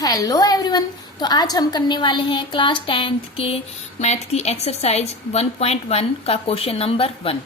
Hello everyone. तो आज हम करने वाले हैं क्लास 10th के मैथ की एक्सरसाइज 1.1 का क्वेश्चन नंबर 1।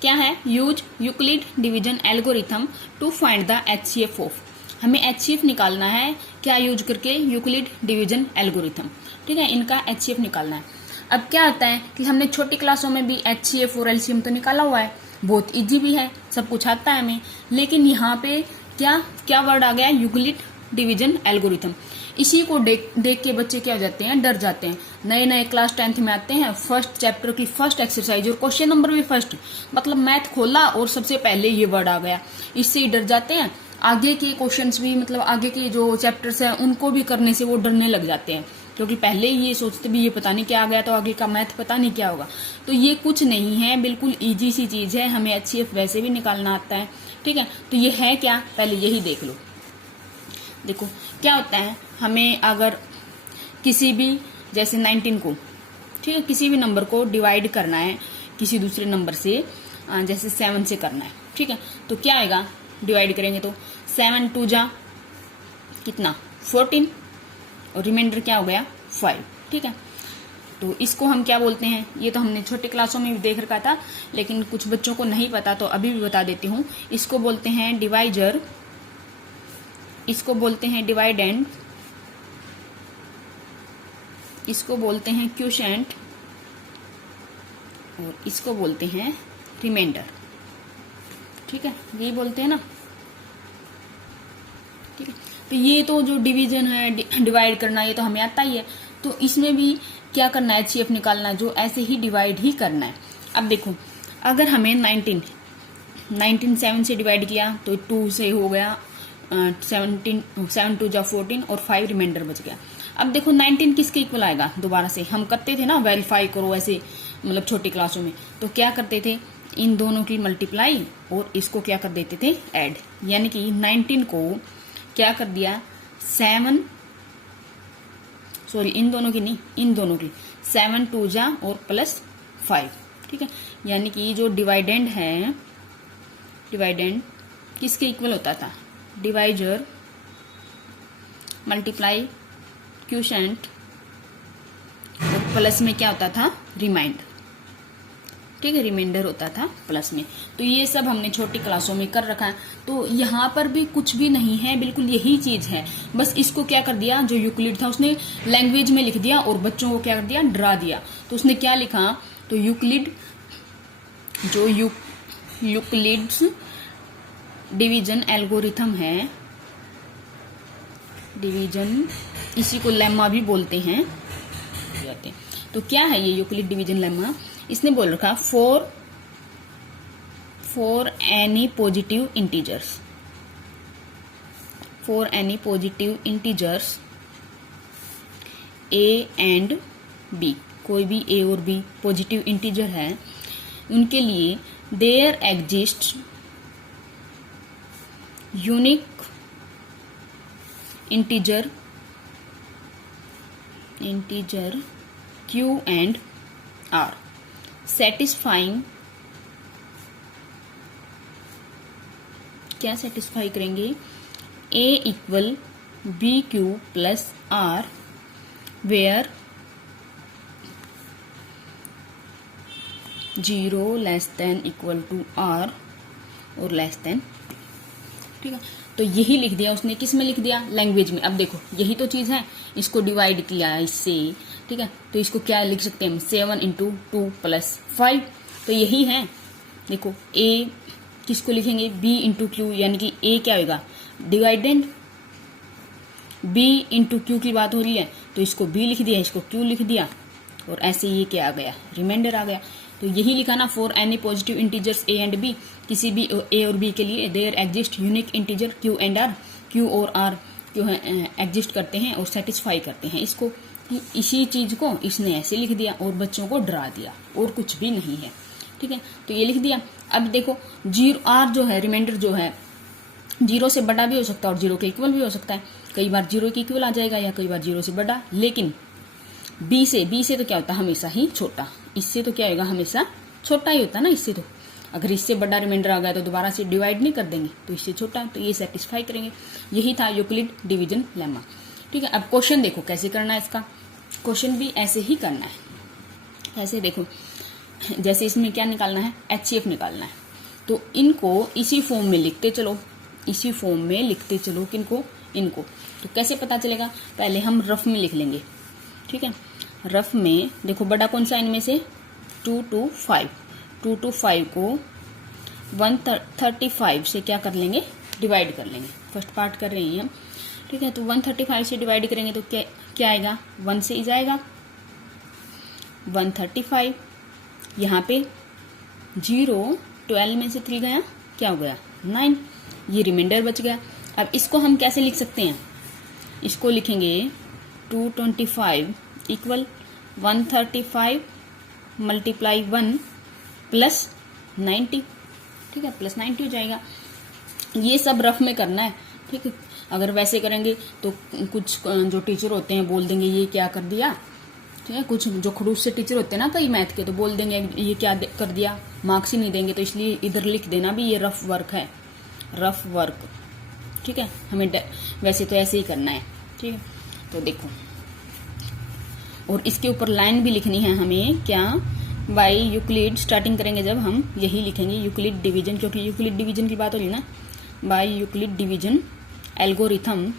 क्या है? Use Euclid division algorithm to find the HCF of. हमें एचसीएफ निकालना है। क्या यूज करके? Euclid division algorithm. ठीक है, इनका एचसीएफ निकालना है। अब क्या होता है कि हमने छोटी क्लासों में भी एचसीएफ और एलसीएम तो निकाला हुआ है, बहुत इजी भी है, सब कुछ आता है हमें। लेकिन यहाँ पे क्या वर्ड आ गया? Euclid division algorithm. इसी को देख के बच्चे क्या हो जाते हैं? डर जाते हैं। नए नए क्लास 10th में आते हैं, फर्स्ट चैप्टर की फर्स्ट एक्सरसाइज और क्वेश्चन नंबर भी फर्स्ट, मतलब मैथ खोला और सबसे पहले ये वर्ड आ गया, इससे ही डर जाते हैं। आगे के क्वेश्चंस भी, मतलब आगे के जो चैप्टर्स हैं उनको भी करने से वो डरने लग जाते हैं, क्योंकि पहले ही ये सोचते भी ये पता नहीं क्या आ गया तो आगे का मैथ पता नहीं क्या होगा। तो ये कुछ नहीं है, बिल्कुल इजी सी चीज है, हमें एचसीएफ वैसे भी निकालना आता है। ठीक है, तो ये है क्या, पहले यही देख लो। देखो क्या होता है, हमें अगर किसी भी जैसे 19 को, ठीक है, किसी भी नंबर को डिवाइड करना है किसी दूसरे नंबर से, जैसे 7 से करना है। ठीक है, तो क्या आएगा? डिवाइड करेंगे तो 7 2 जा कितना? 14 और रिमाइंडर क्या हो गया? 5। ठीक है, तो इसको हम क्या बोलते हैं? ये तो हमने छोटी क्लासों में भी देख रखा था, लेकिन कुछ बच्चों को नहीं पता तो अभी भी बता देती हूँ। इसको बोलते हैं डिवाइजर, इसको बोलते हैं डिवाइडेंड, इसको बोलते हैं क्वोशिएंट और इसको बोलते हैं रिमाइंडर। ठीक है, यही बोलते हैं ना। ठीक है, तो ये तो जो डिवीजन है, डिवाइड करना, ये तो हमें आता ही है। तो इसमें भी क्या करना है? एचसीएफ निकालना, जो ऐसे ही डिवाइड ही करना है। अब देखो, अगर हमें 19 7 से डिवाइड किया तो 2 से हो गया 7 2 जा 14 और 5 रिमाइंडर बच गया। अब देखो 19 किसके इक्वल आएगा? दोबारा से हम करते थे ना, वेरीफाई करो ऐसे, मतलब छोटी क्लासों में तो क्या करते थे? इन दोनों की मल्टीप्लाई और इसको क्या कर देते थे? ऐड। यानी कि 19 को क्या कर दिया? 7, सॉरी इन दोनों की नहीं, इन दोनों की 7 2 जा और प्लस 5। ठीक है, यानी कि जो डिवाइडेंड है, डिवाइडेंड किसके इक्वल होता था? डिवाइजर मल्टीप्लाई क्वोशिएंट और प्लस में क्या होता था? रिमाइंडर। ठीक है, रिमाइंडर होता था प्लस में। तो ये सब हमने छोटी क्लासों में कर रखा है। तो यहाँ पर भी कुछ भी नहीं है, बिल्कुल यही चीज है। बस इसको क्या कर दिया, जो यूक्लिड था उसने लैंग्वेज में लिख दिया और बच्चों को क्या कर दिया? डरा दिया। तो उसने क्या लिखा? तो यूक्लिड, जो यूक्लिड्स डिवीजन एल्गोरिथम है, डिवीजन, इसी को लेम्मा भी बोलते हैं। तो क्या है ये यूक्लिड डिवीजन लेम्मा? इसने बोल रखा for any positive integers, for any positive integers A and B, कोई भी ए और बी पॉजिटिव इंटीजर है, उनके लिए there exist unique integer Q and R satisfying, क्या सेटिस्फाई करेंगे? A equal BQ plus R where 0 less than equal to R और less than. ठीक है, तो यही लिख दिया उसने। किस में लिख दिया? लैंग्वेज में। अब देखो यही तो चीज है, इसको डिवाइड किया इससे। ठीक है, तो इसको क्या लिख सकते हैं हम? 7 × 2 + 5। तो यही है। देखो A किसको लिखेंगे? B × Q, यानी कि A क्या होगा? डिवाइडेंड। B × Q की बात हो रही है तो इसको B लिख दिया, इसको Q लिख दिया और ऐसे ये क्या आ गया? रिमाइंडर आ गया। तो यही लिखा ना, for any positive integers A and B, किसी भी ए और बी के लिए there exist unique integer Q and R, Q और R जो है एग्जिस्ट करते हैं और सेटिस्फाई करते हैं इसको। इसी चीज को इसने ऐसे लिख दिया और बच्चों को डरा दिया, और कुछ भी नहीं है। ठीक है, तो ये लिख दिया। अब देखो 0 R जो है, रिमाइंडर जो है, 0 से बड़ा भी हो सकता है और 0 के इक्वल भी हो सकता है। कई बार 0 के इक्वल आ जाएगा या कई बार 0 से बड़ा, लेकिन B से तो क्या होता है? हमेशा ही छोटा। इससे तो क्या होगा? हमेशा छोटा ही होता है ना इससे। तो अगर इससे बड़ा रिमाइंडर आ गया तो दोबारा से डिवाइड नहीं कर देंगे, तो इससे छोटा है, तो ये सेटिस्फाई करेंगे। यही था यूक्लिड डिवीजन लेम्मा। ठीक है। अब क्वेश्चन देखो कैसे करना है इसका। क्वेश्चन भी ऐसे ही करना है। ऐसे देखो, जैसे इसमें क्या निकालना है, HCF निकालना है, तो इनको इसी फॉर्म में लिखते चलो, इसी फॉर्म में लिखते चलो। किनको, इनको। तो कैसे पता चलेगा, पहले हम रफ में लिख लेंगे। ठीक है, रफ में देखो बड़ा कौन सा इनमें से, 2 to 5, 2 to 5 को 135 से क्या कर लेंगे, डिवाइड कर लेंगे। फर्स्ट पार्ट कर रहे हैं हम। ठीक है, तो 135 से डिवाइड करेंगे तो क्या आएगा, 1 से जाएगा 135, यहाँ पे 0, 12 में से 3 गया, क्या हो गया 9, ये रिमाइंडर बच गया। अब इसको हम कैसे लिख सकते हैं, इसको लिखेंगे 225 इक्वल 135 मल्टीप्लाई 1 प्लस 90। ठीक है, प्लस 90 हो जाएगा। ये सब रफ में करना है। ठीक है, अगर वैसे करेंगे तो कुछ जो टीचर होते हैं बोल देंगे ये क्या कर दिया। ठीक है, कुछ जो खड़ूस से टीचर होते हैं ना कई मैथ के, तो बोल देंगे ये क्या कर दिया, मार्क्स ही नहीं देंगे। तो इसलिए इधर लिख देना भी ये रफ वर्क है, रफ वर्क। ठीक है, हमें वैसे तो ऐसे ही करना है। ठीक है, तो देखो, और इसके ऊपर लाइन भी लिखनी है हमें, क्या, बाई यूक्लिड, स्टार्टिंग करेंगे जब हम यही लिखेंगे यूक्लिड डिवीजन, क्योंकि यूक्लिड डिवीजन की बात हो रही ना। By Euclid division algorithm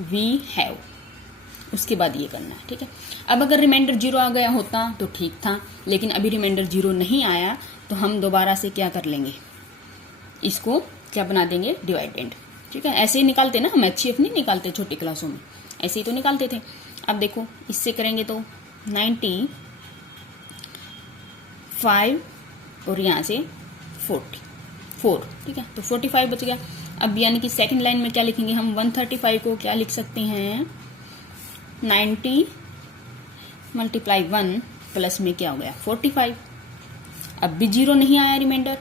we have, उसके बाद ये करना है। ठीक है, अब अगर रिमाइंडर 0 आ गया होता तो ठीक था, लेकिन अभी रिमाइंडर 0 नहीं आया तो हम दोबारा से क्या कर लेंगे, इसको क्या बना देंगे, डिवाइडेंड। ठीक है, ऐसे ही निकालते ना हम, HCF नहीं निकालते छोटी क्लासों में, ऐसे ही तो निकालते थे। अब देखो इससे करेंगे तो 95 और यहाँ से 44। ठीक है, तो 45 बच गया। अब यानी कि सेकंड लाइन में क्या लिखेंगे हम, 135 को क्या लिख सकते हैं, 90 मल्टीप्लाई 1 प्लस में क्या हो गया 45। अब भी 0 नहीं आया रिमाइंडर,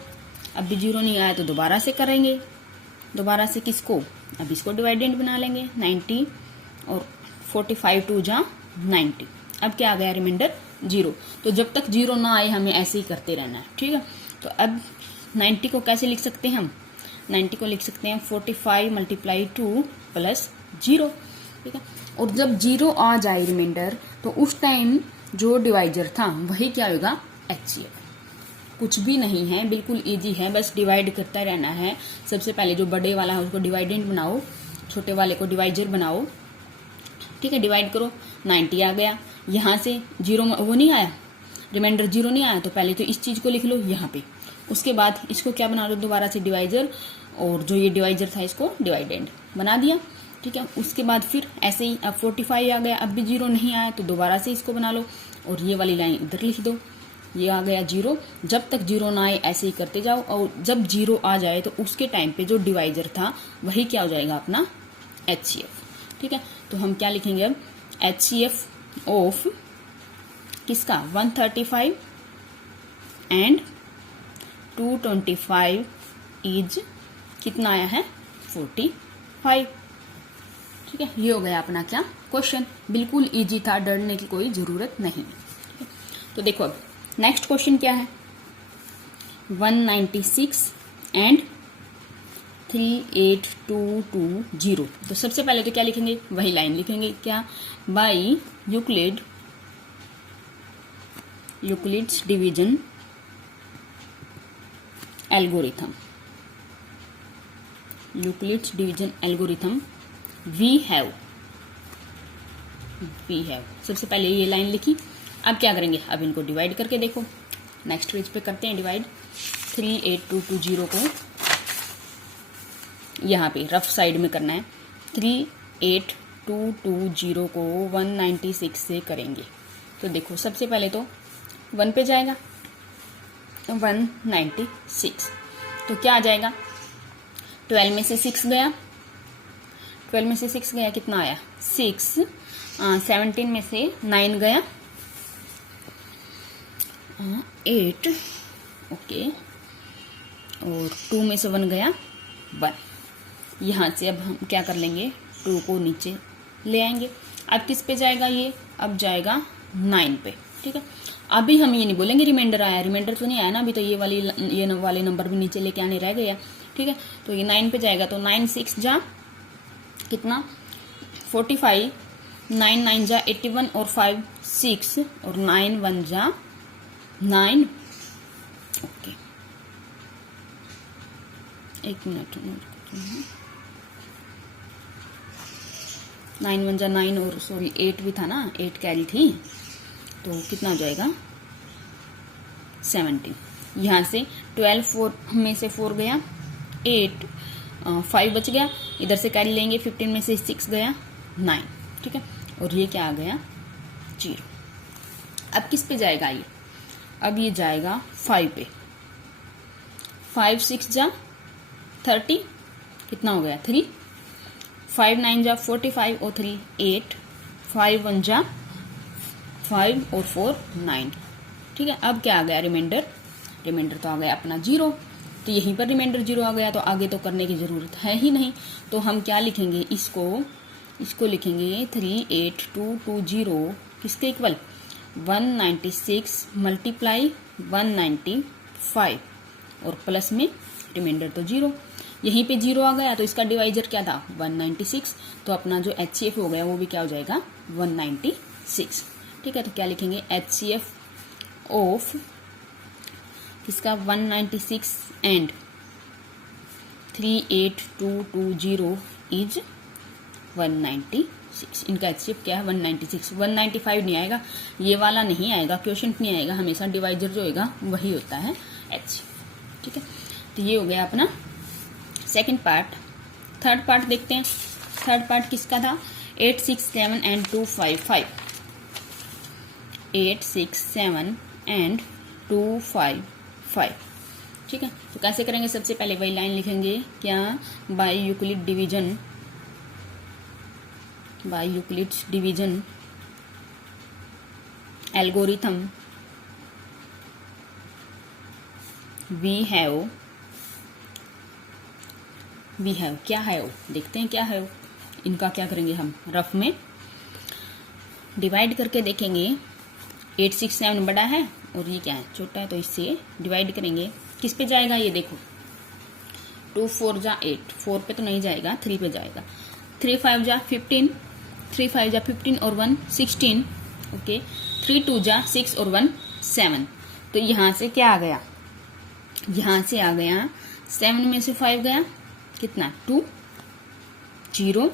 अब भी 0 नहीं आया तो दोबारा से करेंगे। दोबारा से किसको, अब इसको डिवाइडेंड बना लेंगे, 90 और 45 2 जा 90। अब क्या आ गया रिमाइंडर 0। तो जब तक 0 ना आए हमें ऐसे ही करते रहना है। ठीक है, तो अब 90 को कैसे लिख सकते हैं हम, 90 को लिख सकते हैं 45 मल्टीप्लाई 2 प्लस 0। ठीक है, और जब 0 आ जाए रिमाइंडर तो उस टाइम जो डिवाइजर था वही क्या होगा, HCF। कुछ भी नहीं है, बिल्कुल इजी है, बस डिवाइड करता रहना है। सबसे पहले जो बड़े वाला है उसको डिवाइडेंड बनाओ, छोटे वाले को डिवाइजर बनाओ। ठीक है, डिवाइड करो, 90 आ गया, यहाँ से 0 वो नहीं आया, रिमाइंडर 0 नहीं आया, तो पहले तो इस चीज को लिख लो यहाँ पे। उसके बाद इसको क्या बना लो, दोबारा से डिवाइजर, और जो ये डिवाइजर था इसको डिवाइडेंड बना दिया। ठीक है, उसके बाद फिर ऐसे ही अब 45 आ गया, अब भी 0 नहीं आया तो दोबारा से इसको बना लो, और ये वाली लाइन इधर लिख दो, ये आ गया 0। जब तक 0 ना आए ऐसे ही करते जाओ, और जब 0 आ जाए तो उसके टाइम पे जो डिवाइजर था वही क्या हो जाएगा, अपना HCF। ठीक है, तो हम क्या लिखेंगे अब, HCF ऑफ किसका, 135 एंड 225 इज कितना आया है, 45। ठीक है, ये हो गया अपना क्या, क्वेश्चन। बिल्कुल इजी था, डरने की कोई जरूरत नहीं। तो देखो अब नेक्स्ट क्वेश्चन क्या है, 196 एंड 38220। तो सबसे पहले तो क्या लिखेंगे, वही लाइन लिखेंगे, क्या, by Euclid's division algorithm, Euclid's division algorithm we have. सबसे पहले ये लाइन लिखी। अब क्या करेंगे, अब इनको डिवाइड करके देखो, नेक्स्ट पेज पे करते हैं डिवाइड। 38220 को यहाँ पे रफ साइड में करना है, 38220 को 196 से करेंगे। तो देखो सबसे पहले तो 1 पे जाएगा, 196, तो क्या आ जाएगा, 12 में से 6 गया, 12 में से 6 गया, कितना आया 6। 17 में से 9 गया, 8, ओके, और 2 में से 1 गया 1। यहाँ से अब हम क्या कर लेंगे, 2 को नीचे ले आएंगे। अब किस पे जाएगा ये, अब जाएगा 9 पे। ठीक है, अभी हम ये नहीं बोलेंगे रिमाइंडर आया, रिमाइंडर तो नहीं आया ना अभी, तो ये वाले नंबर भी नीचे लेके आने रह गया। ठीक है, तो ये 9 पे जाएगा तो 9 6 जा कितना 45, 9 9 जा 81 और 5 6 और 9 1 जा 9। ओके, एक मिनट, 9 1 जा 9 और सॉरी 8 भी था ना, 8 कैरी थी, तो कितना हो जाएगा 17। यहाँ से 12 4 में से 4 गया, 8 5 बच गया, इधर से कैरी लेंगे, 15 में से 6 गया 9, ठीक है, और ये क्या आ गया 0। अब किस पे जाएगा ये, अब ये जाएगा 5 पे, 5 6 जा 30, कितना हो गया 3, 5 9 जा 45 और 3 8, 5 1 जा 5 और 4 9, ठीक है। अब क्या आ गया रिमाइंडर, रिमाइंडर तो आ गया अपना 0, तो यहीं पर रिमाइंडर 0 आ गया, तो आगे तो करने की जरूरत है ही नहीं, तो हम क्या लिखेंगे, इसको लिखेंगे 38220 किसके इक्वल 196 मल्टीप्लाई 195 और प्लस में रिमाइंडर तो 0, यहीं पे 0 आ गया, तो इसका डिवाइजर क्या था 196, तो अपना जो HCF हो गया वो भी क्या हो जाएगा 196, ठीक है। तो क्या लिखेंगे HCF ऑफ किसका 196 एंड 38220 इज 196, इनका HCF क्या है 196, 195 नहीं आएगा, ये वाला नहीं आएगा, क्वोशंट नहीं आएगा, हमेशा डिवाइजर जो होगा वही होता है HCF, ठीक है। तो ये हो गया अपना सेकंड पार्ट। थर्ड पार्ट देखते हैं, थर्ड पार्ट किसका था 8 6 7 एंड 2 5 5, 8 6 7 एंड 2 5 5, ठीक है। तो कैसे करेंगे, सबसे पहले वही लाइन लिखेंगे क्या by Euclid division, by Euclid division algorithm we have क्या है वो, देखते हैं क्या है वो, इनका क्या करेंगे हम रफ में डिवाइड करके देखेंगे। 8 6 7 बड़ा है और ये क्या है छोटा है, तो इससे डिवाइड करेंगे, किस पे जाएगा ये देखो 2 4 जा 8, 4 पे तो नहीं जाएगा, 3 पे जाएगा, 3 5 जा 15, 3 5 जा 15 और 1 16, ओके, 3 2 जा 6 और 1 7, तो यहाँ से क्या आ गया, यहाँ से आ गया 7 में से 5 गया कितना 2 0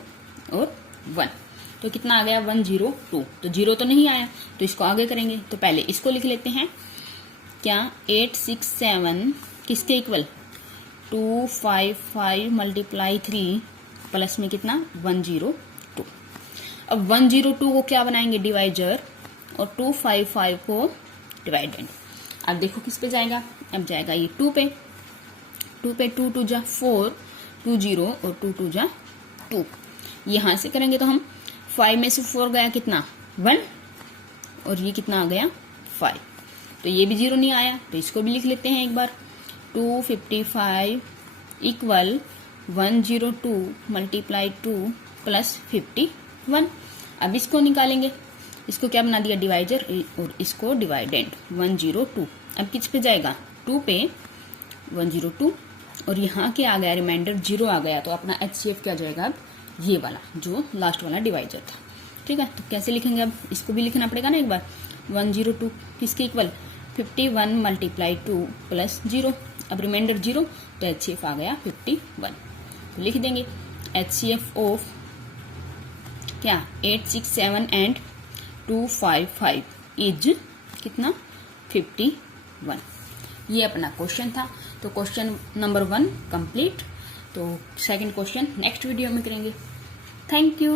और 1, तो कितना आ गया 102, तो 0 तो नहीं आया, तो इसको आगे करेंगे, तो पहले इसको लिख लेते हैं क्या 8 6 7 किसके इक्वल 2 5 5 मल्टीप्लाई 3 प्लस में कितना 102, अब 102 को क्या बनाएंगे डिवाइजर और 255 को डिवाइडेंड। अब देखो किस पे जाएगा, अब जाएगा ये 2 पे, 2 2 जा 4 2 0 और 2 2 जा 2, यहां से करेंगे तो हम 5 में से 4 गया कितना 1 और ये कितना आ गया 5, तो ये भी 0 नहीं आया, तो इसको भी लिख लेते हैं एक बार 255 इक्वल 102 मल्टीप्लाई 2 प्लस 51। अब इसको निकालेंगे, इसको क्या बना दिया डिवाइजर और इसको डिवाइडेंड 102, अब किस पे जाएगा 2 पे 102 और यहाँ के आ गया रिमाइंडर 0 आ गया, तो अपना HCF क्या जाएगा अब ये वाला जो लास्ट वाला डिवाइजर था, ठीक है। तो कैसे लिखेंगे, अब इसको भी लिखना पड़ेगा ना एक बार 102 किसके इक्वल 51 मल्टीप्लाई 2 प्लस 0, अब रिमाइंडर 0 तो HCF आ गया 51, तो लिख देंगे HCF ऑफ क्या 8 6 7 एंड 2 5 5 इज कितना 51। ये अपना क्वेश्चन था, तो क्वेश्चन नंबर 1 कंप्लीट, तो सेकंड क्वेश्चन नेक्स्ट वीडियो में करेंगे। Thank you.